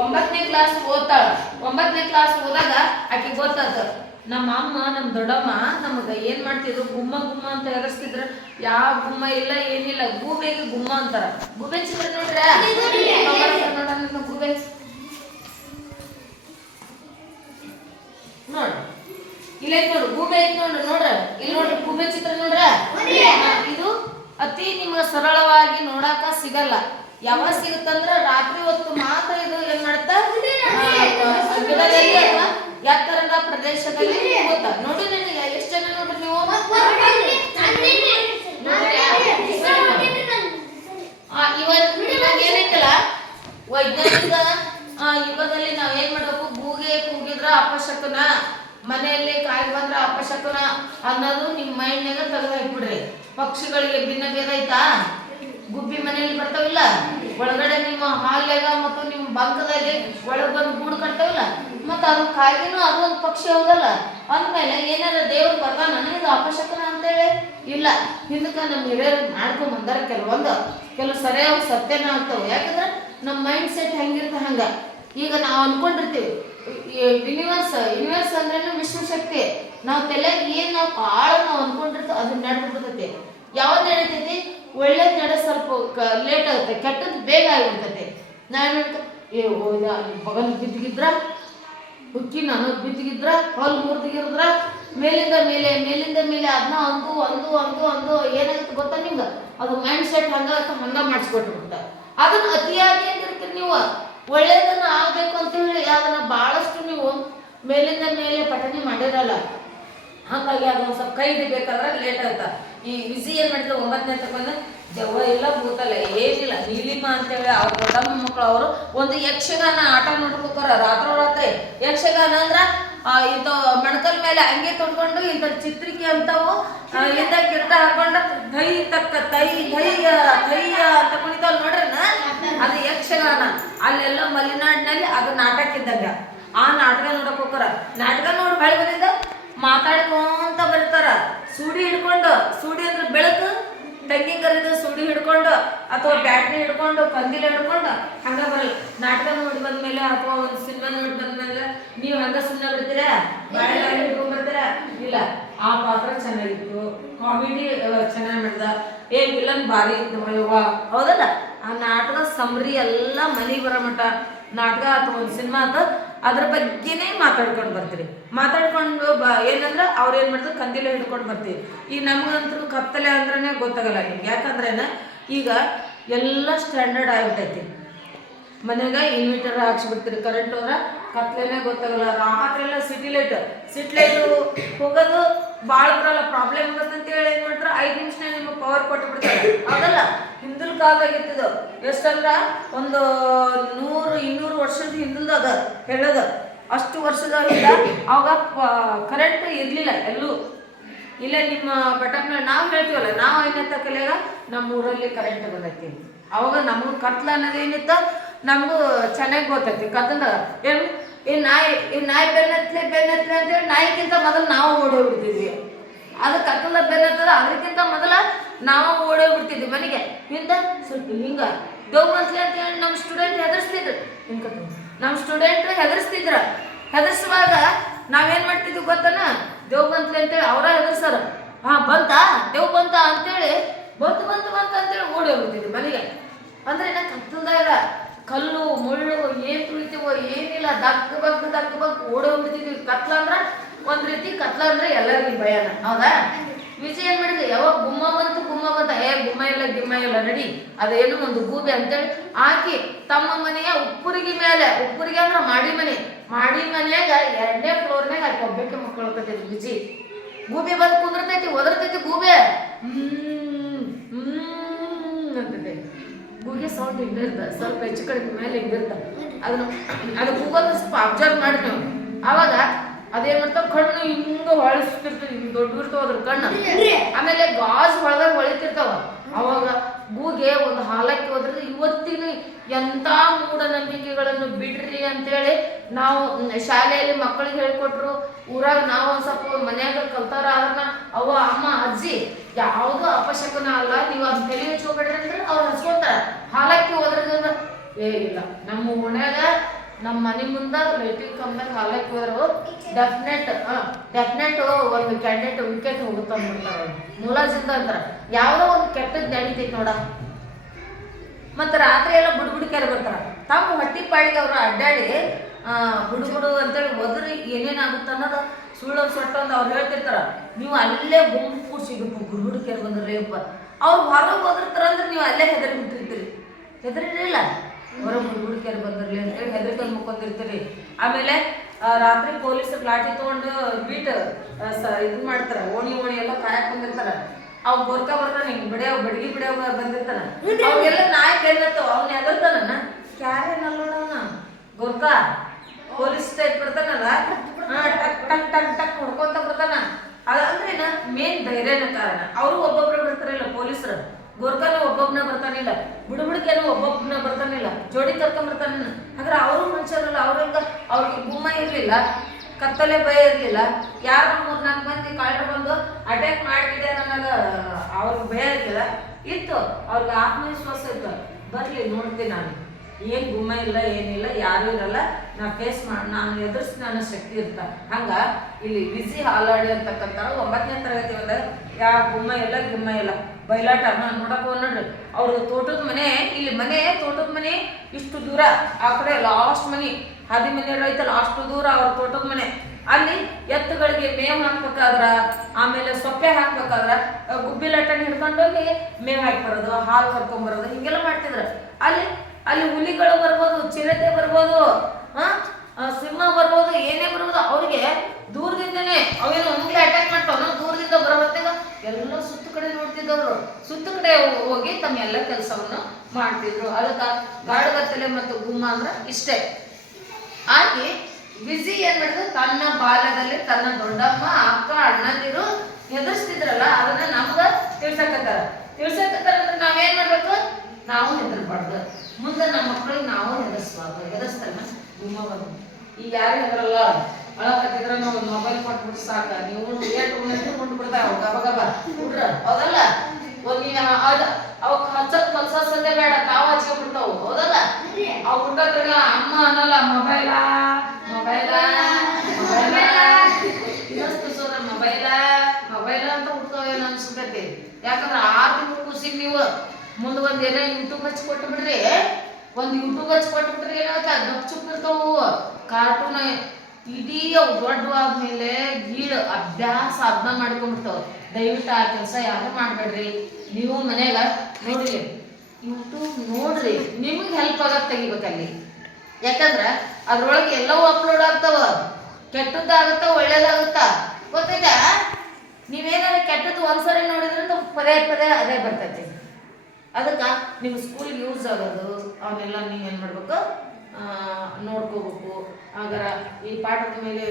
ಒಂಬತ್ತನೇ ಕ್ಲಾಸ್ ಓದ್ತಾಳ. ಒಂಬತ್ತನೇ ಕ್ಲಾಸ್ ಓದಾಗ ಆಕೆ ಗೊತ್ತಾತ, ನಮ್ಮ ಅಮ್ಮ, ನಮ್ಮ ದೊಡ್ಡಮ್ಮ ನಮಗ ಏನ್ ಮಾಡ್ತಿದ್ರು? ಗುಮ್ಮ ಗುಮ್ಮ ಅಂತ ಎರಸ್ತಿದ್ರು ಯಾವ ಗುಮ್ಮ ಇಲ್ಲ, ಏನಿಲ್ಲ. ಗೂಬೆಗೆ ಗುಮ್ಮ ಅಂತಾರ. ಗುಬೆ ಚಿತ್ರ ನೋಡ್ರಿ? ಗುಬೆ ಗೂಬೆ. ನೋಡ್. ಇಲ್ಲ ಐತ್ ನೋಡು, ಗೂಬೆ ಐತ್ ನೋಡ್ರಿ ನೋಡ್ರ? ಇಲ್ಲಿ ನೋಡ್ರಿ, ಗೂಬೆ ಚಿತ್ರ ನೋಡ್ರ? ಇದು ಅತಿ ನಿಮ್ಗೆ ಸರಳವಾಗಿ ನೋಡಾಕ ಸಿಗಲ್ಲ. ಯಾವಾಗ ಸಿಗುತ್ತಂದ್ರ? ರಾತ್ರಿ ಹೊತ್ತು ಮಾತ್ರ ಏನ್ ಗಿಡದಲ್ಲಿ ಅಥವಾ ಎತ್ತರದ ಪ್ರದೇಶದಲ್ಲಿ ನೋಡಿ ನನಗೆ ಎಷ್ಟು ಜನ ನೋಡ್ರಿ ನೀವು? ಇವತ್ತು ಏನೈತಲ್ಲ ವೈಜ್ಞಾನಿಕ ಆ, ಯುಗದಲ್ಲಿ ನಾವ್ ಏನ್ ಮಾಡ್ಬೇಕು? ಗೂಗೆ ಕೂಗಿದ್ರ ಅಪಶಕುನ ಮನೆಯಲ್ಲಿ ಕಾಯಿ ಬಂದ್ರ ಅಪಶಕುನ ಅನ್ನೋದು ನಿಮ್ ಮೈಂಡ್ನಾಗ ತೆಗೆದು ಹಾಕ್ಬಿಡ್ರಿ. ಪಕ್ಷಿಗಳಿಗೆ ಭಿನ್ನ ಭೇದ ಐತಾ ಗುಬ್ಬಿ ಮನೆಯಲ್ಲಿ ಬರ್ತಾವಿಲ್ಲ? ಒಳಗಡೆ ನಿಮ್ಮ ಹಾಲ್ಯಾಗ ಮತ್ತು ನಿಮ್ಮ ಬಂಕದಲ್ಲಿ ಒಳಗೆ ಬಂದು ಗೂಡು ಕಟ್ತವಲ್ಲ ಮತ್ತು ಅದು ಕಾಯಿನೂ ಅದು ಒಂದು ಪಕ್ಷಿ ಹೌದಲ್ಲ. ಅಂದ್ಮೇಲೆ ಏನಾರ ದೇವ್ರ ಬರ್ತಾನ ಇದು ಅಪಶಕನ ಅಂತೇಳಿ? ಇಲ್ಲ. ಹಿಂದಕ್ಕ ನಮ್ಮ ಹಿರಿಯರು ಮಾಡ್ಕೊಂಡು ಬಂದಾರ ಕೆಲವೊಂದು. ಕೆಲವು ಸರಿಯಾಗಿ ಸತ್ಯನ ಆಗ್ತಾವ. ಯಾಕಂದ್ರೆ ನಮ್ಮ ಮೈಂಡ್ ಸೆಟ್ ಹೆಂಗಿರ್ತ ಹಂಗೆ. ಈಗ ನಾವು ಅನ್ಕೊಂಡಿರ್ತೀವಿ ಯೂನಿವರ್ಸ್ ಯೂನಿವರ್ಸ್ ಅಂದ್ರೇನು ವಿಶ್ವಶಕ್ತಿ ನಾವು ತಲೆಯಾಗ ಏನು ನಾವು ಭಾಳ ನಾವು ಅನ್ಕೊಂಡಿರ್ತೀವಿ ಅದನ್ನ ನಡ್ಬಿಡ್ತೈತಿ. ಯಾವ್ದು ನಡೀತೈತಿ? ಒಳ್ಳೇದ್ ನಡೆ ಸ್ವಲ್ಪ ಲೇಟ್ ಆಗುತ್ತೆ, ಕೆಟ್ಟದ್ದು ಬೇಗ ಆಗಿಬಿಡ್ತೈತೆ. ನಾನು ಏ ಹೋದ ಬಗಲ್ ಬಿದ್ದಿಗಿದ್ರ ಹುಕ್ಕಿ ನಾನು ಬಿದ್ದಿಗಿದ್ರ ಹೊಲ್ ಮುರಿದಿಗಿದ್ರ ಮೇಲಿಂದ ಮೇಲೆ ಮೇಲಿಂದ ಮೇಲೆ ಅದನ್ನ ಅಂದು ಅಂದು ಅಂದು ಅಂದು, ಏನಾಗುತ್ತೆ ಗೊತ್ತಾ ನಿಮ್ಗೆ? ಅದು ಮೈಂಡ್ ಸೆಟ್ ಹಂಗ ಹಂಗ ಮಾಡಿಸ್ಕೊಟ್ಬಿಡ್ತ ಅದನ್ನ ಅತಿಯಾಗಿ ಏನಿರ್ತೀರಿ ನೀವು? ಒಳ್ಳೇದನ್ನ ಆಗ್ಬೇಕು ಅಂತ ಹೇಳಿ ಅದನ್ನ ಬಹಳಷ್ಟು ನೀವು ಮೇಲಿಂದ ಮೇಲೆ ಪಠನೆ ಮಾಡಿರಲ್ಲ. ಹಾಗಾಗಿ ಅದೊಂದು ಸ್ವಲ್ಪ ಕೈ ಹಿಡಿಬೇಕಾದ್ರೆ ಲೇಟ್ ಆಗುತ್ತ ಈ ವಿಸಿ ಏನ್ ಮಾಡಿದ್ರು? ಒಂಬತ್ತನೇ ತಗೊಂಡು ದೆವ್ವ ಇಲ್ಲ ಭೂತಲ್ಲ ಏನಿಲ್ಲ. ನೀಲಿಮ ಅಂತೇಳಿ ಅವ್ರ ದೊಡ್ಡಮ್ಮ ಮಕ್ಕಳು ಅವರು ಒಂದು ಯಕ್ಷಗಾನ ಆಟ ನೋಡ್ಬೇಕಾರ ರಾತ್ರೋರಾತ್ರಿ ಯಕ್ಷಗಾನ ಅಂದ್ರ ಇಂಥ ಮಣಕಲ್ ಮೇಲೆ ಅಂಗಿ ತೊಡ್ಕೊಂಡು ಇಂಥ ಚಿತ್ರಿಕೆ ಅಂತವು ಇದ್ದ ಕಿರೀಟ ಹಾಕೊಂಡು ಧೈ ತಕ್ಕ, ತೈ, ಧೈಯ ಧೈಯ ಅಂತ ಕುಣಿತಾವ್ ನೋಡ್ರನ? ಅದು ಯಕ್ಷಗಾನ. ಅಲ್ಲೆಲ್ಲ ಮಲೆನಾಡಿನಲ್ಲಿ ಅದು ನಾಟಕ ಇದ್ದಂಗ. ಆ ನಾಟಕ ನೋಡಕ್ ಹೋಗ್ತಾರ. ನಾಟಕ ನೋಡಿ ಬೆಳ್ ಬಂದಿದ್ದ ಬರ್ತಾರ ಸೂಡಿ ಹಿಡ್ಕೊಂಡು ಸೂಡಿ ಅಂದ್ರೆ ಬೆಳಕು ಟಂಗಿ ಕರೆದು ಸೂಡಿ ಹಿಡ್ಕೊಂಡು ಅಥವಾ ಬ್ಯಾಟ್ರಿ ಹಿಡ್ಕೊಂಡು ಕಂದಿಲ ಹಿಡ್ಕೊಂಡು ಹಂಗ ಬರಲ್ಲ. ನಾಟಕ ನೋಡಿ ಬಂದ್ಮೇಲೆ ಅಥವಾ ಒಂದು ಸಿನಿಮಾ ನೋಡಿ ಬಂದ್ಮೇಲೆ ನೀವು ಹಂಗ ಸುಮ್ಮನೆ ಬಿಡ್ತೀರಾ? ಹಿಡ್ಕೊಂಡ್ ಬರ್ತೀರಾ ಇಲ್ಲ. ಆ ಪಾತ್ರ ಚೆನ್ನಾಗಿತ್ತು. ಕಾಮಿಡಿ ಚೆನ್ನಾಗಿ ಮಾಡ್ದ ಏ ವಿಲನ್ ಭಾರಿ ಇತ್ತು ಹೌದಲ್ಲ? ಆ ನಾಟಕ ಸಮರಿ ಎಲ್ಲ ಮನೆಗೆ ಬರೋ ಮಟ್ಟ. ನಾಟಕ ಅಥವಾ ಒಂದು ಸಿನಿಮಾ ಅಂತ ಅದ್ರ ಬಗ್ಗೆನೇ ಮಾತಾಡ್ಕೊಂಡು ಬರ್ತೀರಿ. ಮಾತಾಡ್ಕೊಂಡು ಬ, ಏನಂದ್ರೆ ಅವ್ರು ಏನು ಮಾಡ್ತಾರೆ? ಕಂದಿಲೆ ಹಿಡ್ಕೊಂಡು ಬರ್ತೀವಿ. ಈ ನಮಗಂತೂ ಕತ್ತಲೆ ಅಂದ್ರೆ ಗೊತ್ತಾಗಲ್ಲ ನಿಮ್ಗೆ. ಯಾಕಂದ್ರೇನ, ಈಗ ಎಲ್ಲ ಸ್ಟ್ಯಾಂಡರ್ಡ್ ಆಗಿಬಿಟ್ಟೈತಿ. ಮನೆಗೆ ಇನ್ವಿಟರ್ ಹಾಕ್ಸ್ಬಿಡ್ತೀರಿ ಕರೆಂಟ್ ಹೋದ್ರೆ ಕತ್ಲೆನೇ ಗೊತ್ತಾಗಲ್ಲ. ರಾತ್ರೆಲ್ಲ ಸಿಟಿ ಲೈಟ್ ಸಿಟಿ ಲೈಟ್ ಹೋಗೋದು ಭಾಳ ಬರಲ್ಲ. ಪ್ರಾಬ್ಲಮ್ ಆಗುತ್ತೆ ಅಂತ ಹೇಳಿ ಏನು ಮಾಡ್ತಾರೆ? ಐದು ನಿಮಿಷ ನಿಮಗೆ ಪವರ್ ಕೊಟ್ಟು ಬಿಡ್ತಾರೆ ಅದಲ್ಲ ಹಿಂದಿನ ಕಾಲದಾಗಿತ್ತು ಎಷ್ಟಂದ್ರೆ, ಒಂದು ನೂರು, ಇನ್ನೂರು ವರ್ಷದ ಹಿಂದಿಲ್ದ ಅದ ಹೇಳೋದು. ಅಷ್ಟು ವರ್ಷದಿಂದ ಅವಾಗ ಕರೆಂಟ್ ಇರಲಿಲ್ಲ, ಎಲ್ಲೂ. ಇಲ್ಲ ನಿಮ್ಮ ಬಟನ್ ನಾವು ಹೇಳ್ತೀವಲ್ಲ, ನಾವು ಏನಂತ ಕಲಿಯಾಗ ನಮ್ಮ ಊರಲ್ಲಿ ಕರೆಂಟ್ ಬಂದೈತಿ ಅವಾಗ ನಮಗೆ ಕತ್ಲ ಅನ್ನೋದು ಏನಿತ್ತು, ನಮಗೂ ಚೆನ್ನಾಗಿ ಗೊತ್ತೈತಿ. ಕತ್ತಲ್ದಾಗ ಏನು, ಈ ನಾಯಿ ಈ ನಾಯಿ ಬೆನ್ನತ್ಲೆ ಬೆನ್ನತ್ಲೆ ಅಂತೇಳಿ ನಾಯಿಗಿಂತ ಮೊದಲು ನಾವು ಓಡೋಗ್ಬಿಡ್ತಿದ್ವಿ ಅದು ಕತ್ತಲ ಬೆನ್ನತ್ತದ ಅದಕ್ಕಿಂತ ಮೊದಲ ನಾವು ಓಡೋಗ್ಬಿಡ್ತಿದ್ವಿ ಮನೆಗೆ. ಹಿಂದ ಸ್ವಲ್ಪ ಹಿಂಗ ದೌ ಅಂತ ಹೇಳಿ ನಮ್ಮ ಸ್ಟೂಡೆಂಟ್ ಹೆದರ್ಸ್ತಿದ್ರು. ಹಿಂಗ ನಮ್ಮ ಸ್ಟೂಡೆಂಟ್ ಹೆದರ್ಸ್ತಿದ್ರ. ಹೆದರ್ಸುವಾಗ ನಾವೇನ್ ಮಾಡ್ತಿದ್ವಿ ಗೊತ್ತನ? ದೇವ್ ಬಂತ್ಲಿ ಅಂತೇಳಿ ಅವರ ಹೆದರ್ಸಾರ. ಹಾ, ಬಂತಾ? ದೇವ್ ಬಂತ ಅಂತೇಳಿ ಬಂತು ಬಂತು, ಬಂತ ಅಂತೇಳಿ ಓಡಿ ಹೋಗ್ತಿದ್ವಿ ಮನೆಗೆ. ಅಂದ್ರೆ ಏನ ಕತ್ತಲ್ದಾಗ ಕಲ್ಲು, ಮುಳ್ಳು ಏನ್ ತುಳಿತೀವೋ ಏನಿಲ್ಲ. ದಕ್ಕ ಬಗ್ಗೆ ದಕ್ಕ ಬಗ್ಗೆ ಓಡಿ ಹೋಗ್ಬಿಡ್ತಿದ್ವಿ ಕತ್ಲ ಅಂದ್ರ ಒಂದ್ ರೀತಿ ಕತ್ಲ ಅಂದ್ರೆ ಎಲ್ಲರಿಗೂ ಭಯನ. ಹೌದಾ? ವಿಜಯ ಏನ್ ಮಾಡಿದ್ವಿ ಯಾವಾಗ ಗುಮ್ಮ ಬಂತು, ಗುಮ್ಮ ಇಲ್ಲ ರೆಡಿ ನಡಿ. ಅದೇನು ಒಂದು ಗೂಬೆ ಅಂತೇಳಿ ಹಾಕಿ ತಮ್ಮ ಮನೆಯ ಉಪ್ಪುರಿಗೆ ಮೇಲೆ ಉಪ್ಪುರಿಗೆ ಅಂದ್ರೆ ಮಾಡಿ ಮನೆ. ಮಾಡಿ ಮನೆಯಾಗ ಎರಡನೇ ಫ್ಲೋರ್ನಾಗ ಆಕಿ ಒಬ್ಬಕ್ಕೆ ಮಕ್ಕಳು ಬಿಜಿ ಗೂಬೆ ಬಂದು ಕುಂದಿರ್ತೈತಿ ಒದರ್ತೈತಿ ಗೂಬೆ. ಹ್ಮ್ ಹ್ಮ್ ಅಂತೈತಿ. ಗೂಗೆ ಸೌಂಡ್ ಹಿಂಗಿರ್ತ ಸ್ವಲ್ಪ ಹೆಚ್ಚು ಕಡಿಮೆ ಮೇಲೆ ಹಿಂಗಿರ್ತ ಅದನ್ನ ಅದು ಕೂಗೋದು ಸ್ವಲ್ಪ ಅಬ್ಸರ್ವ್ ಮಾಡಿ ನೀವು. ಅವಾಗ ಅದೇನ್ ಮಾಡ್ತಾವ? ಕಣ್ಣು ಹಿಂಗ ಹೊಳಿಸ್ತಿರ್ತೀವಿ ಹಿಂಗ್ ದೊಡ್ಡ ಇರ್ತಾವ ಅದ್ರ ಕಣ್ಣು. ಆಮೇಲೆ ಗಾಜ್ ಹೊಳದಾಗ ಹೊಳಿತಿರ್ತಾವ. ಅವಾಗ ಗೂಗೆ ಒಂದು ಹಾಲಕ್ಕೆ ಹೋದ್ರೆ ಇವತ್ತಿನ ಎಂತ ಮೂಢನಂಬಿಕೆಗಳನ್ನು ಬಿಡ್ರಿ ಅಂತೇಳಿ ನಾವು ಶಾಲೆಯಲ್ಲಿ ಮಕ್ಕಳಿಗೆ ಹೇಳ್ಕೊಟ್ರು, ಊರಾಗ ನಾವು ಒಂದ್ ಸ್ವಲ್ಪ ಮನ್ಯಾಗ ಕಲ್ತಾರ ಅದನ್ನ ಅವ್ವ, ಅಮ್ಮ, ಅಜ್ಜಿ, ಯಾವುದು ಅಪಶಕನ ಅಲ್ಲ, ನೀವು ಅದ್ ತಲೆ ಹಚ್ಕೊಬೇಡ್ರಿ ಅಂದ್ರೆ ಅವ್ರು ಹಚ್ಕೊತಾರ. ಹಾಲಕ್ಕೆ ಹೋದ್ರೆ ಏ, ಇಲ್ಲ. ನಮ್ಮ ಓಣ್ಯಾಗ ನಮ್ಮ ಮನೆ ಮುಂದೆ ಲೈಟಿಂಗ್ ಕಂಬ ಹಾಲಕ್ಕೆ ಹೋದ್ರು ಡೆಫಿನೆಟ್ ಡೆಫಿನೆಟ್ ಒಂದು ಕ್ಯಾಂಡಿಡೇಟ್ ವಿಕೆಟ್ ಹೋಗುತ್ತೆ ಮುಲಾಜಿಂದ ಅಂತಾರೆ ಯಾವುದೋ ಒಂದು ಕೆಟ್ಟದ್ದು ನಡೀತೈತೆ ನೋಡ. ಮತ್ತು ರಾತ್ರಿ ಎಲ್ಲ ಬುಡ್ ಬುಡ್ಕ್ಯಾರ ಬರ್ತಾರೆ. ತಮ್ಮ ಹೊಟ್ಟಿ ಪಾಡಿಗೆ ಅವರು ಅಡ್ಡಾಡಿ ಬುಡು ಬುಡು ಅಂತೇಳಿ ಒದ್ರಿ ಏನೇನಾಗುತ್ತೆ ಅನ್ನೋದು ಸುಳ್ಳು ಸೊಟ್ಟ ಅಂತ ಅವ್ರು ಹೇಳ್ತಿರ್ತಾರ. ನೀವು ಅಲ್ಲೇ ಗುಂಪು ಕೂಡ್ಸಿ ಗುಡ್ಬುಡ್ಕ್ಯಾರ ಬಂದ್ರಿ ಅಪ್ಪ ಅವ್ರು ಹೊರಗೆ ಹೋದಿರ್ತಾರ ಅಂದ್ರೆ ನೀವು ಅಲ್ಲೇ ಹೆದರಿ ಬಿಟ್ಟಿರ್ತೀರಿ ಹೆದರಿರಲಿಲ್ಲ? ಹೊರಗೆ ಹುಡುಗಿಯರು ಬಂದಿರಲಿ ಅಂತೇಳಿ ಹೆದರ್ಕೊಂಡು ಮುಕ್ಕೊಂಡಿರ್ತೀರಿ ಆಮೇಲೆ ರಾತ್ರಿ ಪೊಲೀಸರು ಲಾಠಿ ತೊಗೊಂಡು ಬೀಟ್ ಇದು ಮಾಡ್ತಾರೆ, ಓಣಿ ಓಣಿ ಎಲ್ಲ ಬಂದಿರ್ತಾರ. ಅವ್ ಗೋರ್ಕ ಬರ್ತಾನ ಹಿಂಗ್ ಬಿಡ್ಯಾವ ಬಡ್ಗಿ ಬಿಡ್ಯಾವ ಬಂದಿರ್ತಾನ. ಅವಾಗೆಲ್ಲ ನಾಯಿ ಬೆನ್ನತ್ತವ ಅವ್ನ ಎದರ್ತಾನ ಕ್ಯಾರೆ ನಲ್ಲೋಡವನ ಗೋರ್ಕ ಪೊಲೀಸ್ ಟೈಪ್ ಬರ್ತಾನಲ್ಲ ಟಕ್ ಟಕ್ ಟಕ್ ಟಕ್ ಹೊಡ್ಕೊಂತ ಬರ್ತಾನ ಅದಂದ್ರೆ ಮೇನ್ ಧೈರ್ಯನ ಕಾರಣ. ಅವರು ಒಬ್ಬೊಬ್ರು ಬರ್ತಾರಿಲ್ಲ ಪೊಲೀಸರು. ಗೋರ್ಖಾನು ಒಬ್ಬೊಬ್ಬನ ಬರ್ತಾನಿಲ್ಲ ಬುಡುಬುಡಿಕೆನೂ ಒಬ್ಬೊಬ್ಬನ ಬರ್ತಾನಿಲ್ಲ ಜೋಡಿ ಕರ್ಕೊಂಡ್ ಬರ್ತಾನ ಆದ್ರೆ ಅವರು ಮನುಷ್ಯರಲ್ಲ ಅವ್ರಂಗ ಅವ್ರಿಗೆ ಗುಮ್ಮ ಇರ್ಲಿಲ್ಲ. ಕತ್ತಲೆ ಭಯ ಇರ್ಲಿಲ್ಲ. ಯಾರೋ ಮೂರ್ ನಾಲ್ಕು ಮಂದಿ ಕಳ್ಳರು ಬಂದು ಅಟ್ಯಾಕ್ ಮಾಡಿಬಿಟ್ಟೆ ಅನ್ನೋದು, ಅವ್ರಿಗೆ ಭಯ ಇರ್ಲಿಲ್ಲ. ಇತ್ತು. ಅವ್ರಿಗೆ ಆತ್ಮವಿಶ್ವಾಸ ಇತ್ತು. ಬರ್ಲಿ, ನೋಡ್ತೀನಿ ನಾನು. ಏನ್ ಗುಮ್ಮ ಇಲ್ಲ ಏನಿಲ್ಲ ಯಾರು ಇರಲ್ಲ. ನಾ ಫೇಸ್ ಮಾಡಿ ನಾನು ಎದುರಿಸಿ ನನ್ನ ಶಕ್ತಿ ಇರ್ತ ಹಂಗ ಇಲ್ಲಿ ಬಿಸಿ ಹಾಲಾಡಿ ಅಂತಕ್ಕಂಥ ಒಂಬತ್ತನೇ ತರಗತಿ ಯಾವ ಗುಮ್ಮ ಇಲ್ಲ ಗುಮ್ಮ ಇಲ್ಲ. ಬಯಲಾಟ ನಾನು ನೋಡಕ್ ಹೋಗ್ ನೋಡ್ರಿ. ಅವ್ರ ತೋಟದ ಮನೆ ಇಲ್ಲಿ ಮನೆ ತೋಟದ ಮನೆ ಇಷ್ಟು ದೂರ. ಆ ಕಡೆ ಲಾಸ್ಟ್ ಮನೆ ಹದಿ ಮನೆ ಐತಲ್ಲ ಅಷ್ಟು ದೂರ ಅವ್ರ ತೋಟದ ಮನೆ. ಅಲ್ಲಿ ಎತ್ತುಗಳಿಗೆ ಮೇವು ಹಾಕ್ಬೇಕಾದ್ರ ಆಮೇಲೆ ಸೊಪ್ಪೆ ಹಾಕ್ಬೇಕಾದ್ರ ಆ, ಗುಬ್ಬಿ ಲಟ್ಟಣಿ ಹಿಡ್ಕೊಂಡೋಗಿ ಮೇವು ಹಾಕಿ ಬರೋದು ಹಾಲು ಕರ್ಕೊಂಬರೋದು ಹಿಂಗೆಲ್ಲ ಮಾಡ್ತಿದ್ರು. ಅಲ್ಲಿ ಅಲ್ಲಿ ಹುಲಿಗಳು ಬರ್ಬೋದು, ಚಿರತೆ ಬರ್ಬೋದು ಸಿಂಹ ಬರ್ಬೋದು, ಏನೇ ಬರ್ಬೋದು, ಅವ್ರಿಗೆ ದೂರದಿಂದನೇ ಅವೇನು ಒಂದೇ ಅಟ್ಯಾಕ್ ಮಾಡ್ತಾವ ದೂರದಿಂದ ಬರೋ ಹೊತ್ತಿಗೆ ಎಲ್ಲ ಸುತ್ತ ಕಡೆ ನೋಡ್ತಿದ್ದವ್ರು. ಸುತ್ತ ಕಡೆ ಹೋಗಿ ತಮ್ಮ ಎಲ್ಲ ಕೆಲಸವನ್ನು ಮಾಡ್ತಿದ್ರು. ಅದಕ್ಕೆ ಗಾಡುಗತ್ತಲೆ ಮತ್ತು ಗುಮ್ಮ ಅಂದ್ರೆ ಇಷ್ಟೇ. ಆಕೆ ಬಿಸಿ ಏನ್ ಮಾಡಿದ್ರು, ತನ್ನ ಬಾಲ್ಯದಲ್ಲಿ ತನ್ನ ದೊಡ್ಡಮ್ಮ, ಅಕ್ಕ ಅಣ್ಣಂದಿರು ಎದುರಿಸ್ತಿದ್ರಲ್ಲ, ಅದನ್ನ ನಮ್ಗ ತಿಳ್ಸಕತ್ತಾರ. ತಿಳ್ಸಕತ್ತಾರ ಅಂದ್ರೆ ನಾವೇನ್ ಮಾಡ್ಬೇಕು? ನಾವು ಹೆದರ್ಬಾರ್ದು. ಮುಂದೆ ನಮ್ಮ ಮಕ್ಕಳಿಗೆ ನಾವು ಹೆದರ್ಸ್ಬಾರ್ದು. ಹೆದರ್ಸ್ತಾರ ಗುಮ್ಮ ಬಂದು ಈಗ ಯಾರು ಹೆದರಲ್ಲ? ಅಳಕತ್ತಿದ್ರೆ ನಾವು ಮೊಬೈಲ್ ಕೊಟ್ಬಿಟ್ಟು ಸಾಕ. ನೀವು ಏಟ್ ಉಣ್ಣಂದ್ರೆ ಉಂಡು ಬಿಡ್ತಾವ ಗಬ ಗಬ. ಹುಡ್ರ ಹೌದಲ್ಲ? ಒಂದು ಅದ ಅವಕ್ಕೆ ಹಚ್ಚಕ್ ಹಚ್ಚದ್ ಸದ್ಯ ಬೇಡ ತಾವ ಹಚ್ಕೊಂಡ್ಬಿಡ್ತಾವು. ಹೌದಲ್ಲ? ಅವ್ ಹುಟ್ಟದ್ರಾಗ ಅಮ್ಮ ಅನ್ನಲ್ಲ ಮೊಬೈಲ ಮೊಬೈಲ ಇನ್ನಷ್ಟು ಸೋದ ಮೊಬೈಲ ಮೊಬೈಲ ಅಂತ ಹುಡ್ತಾವೇನೋ ಅನ್ಸುತ್ತೈತಿ ಯಾಕಂದ್ರ ಆರು ತಿಂಗಳು ಖುಷಿಗೆ ನೀವು ಮುಂದೆ ಒಂದು ಏನೋ ಯೂಟ್ಯೂಬ್ ಹಚ್ಚಿ ಕೊಟ್ಟು ಬಿಡ್ರಿ ಒಂದ್ ಯೂಟ್ಯೂಬ್ ಹಚ್ಚಿ ಕೊಟ್ಟು ಬಿಡ್ರಿ ಏನಾಗತ್ತ ಗಪ್ ಚುಪ್ ಇರ್ತಾವು. ಕಾರ್ಟೂನ್ ಇಡೀ ಅವು ದೊಡ್ಡವಾದ್ಮೇಲೆ ಗೀಳು ಅಭ್ಯಾಸ ಅರ್ಧ ಮಾಡ್ಕೊಂಡ್ಬಿಡ್ತಾವ. ದಯವಿಟ್ಟು ಆ ಕೆಲಸ ಯಾರು ಮಾಡ್ಬೇಡ್ರಿ. ನೀವು ಮನೆಯಾಗ ನೋಡ್ರಿ. ಯೂಟ್ಯೂಬ್ ನೋಡ್ರಿ. ನಿಮ್ಗೆ ಹೆಲ್ಪ್ ಆಗತ್ತೆ ತೆಗಿಬೇಕಲ್ಲಿ. ಯಾಕಂದ್ರೆ ಅದ್ರೊಳಗೆ ಎಲ್ಲವೂ ಅಪ್ಲೋಡ್ ಆಗ್ತಾವ. ಕೆಟ್ಟದ್ದಾಗುತ್ತ ಒಳ್ಳೇದಾಗುತ್ತ? ಗೊತ್ತೈತಾ? ನೀವೇನಾರ ಕೆಟ್ಟದ್ದು ಒಂದ್ಸರಿ ನೋಡಿದ್ರೆ ಪದೇ ಪದೇ ಅದೇ ಬರ್ತೈತಿ. ಅದಕ್ಕೆ ನಿಮ್ಮ ಸ್ಕೂಲ್ಗೆ ಯೂಸ್ ಆಗೋದು ಅವನ್ನೆಲ್ಲ ನೀವು ಏನು ಮಾಡ್ಬೇಕು? ನೋಡ್ಕೋಬೇಕು. ಆಗ ಈ ಪಾಠದ ಮೇಲೆ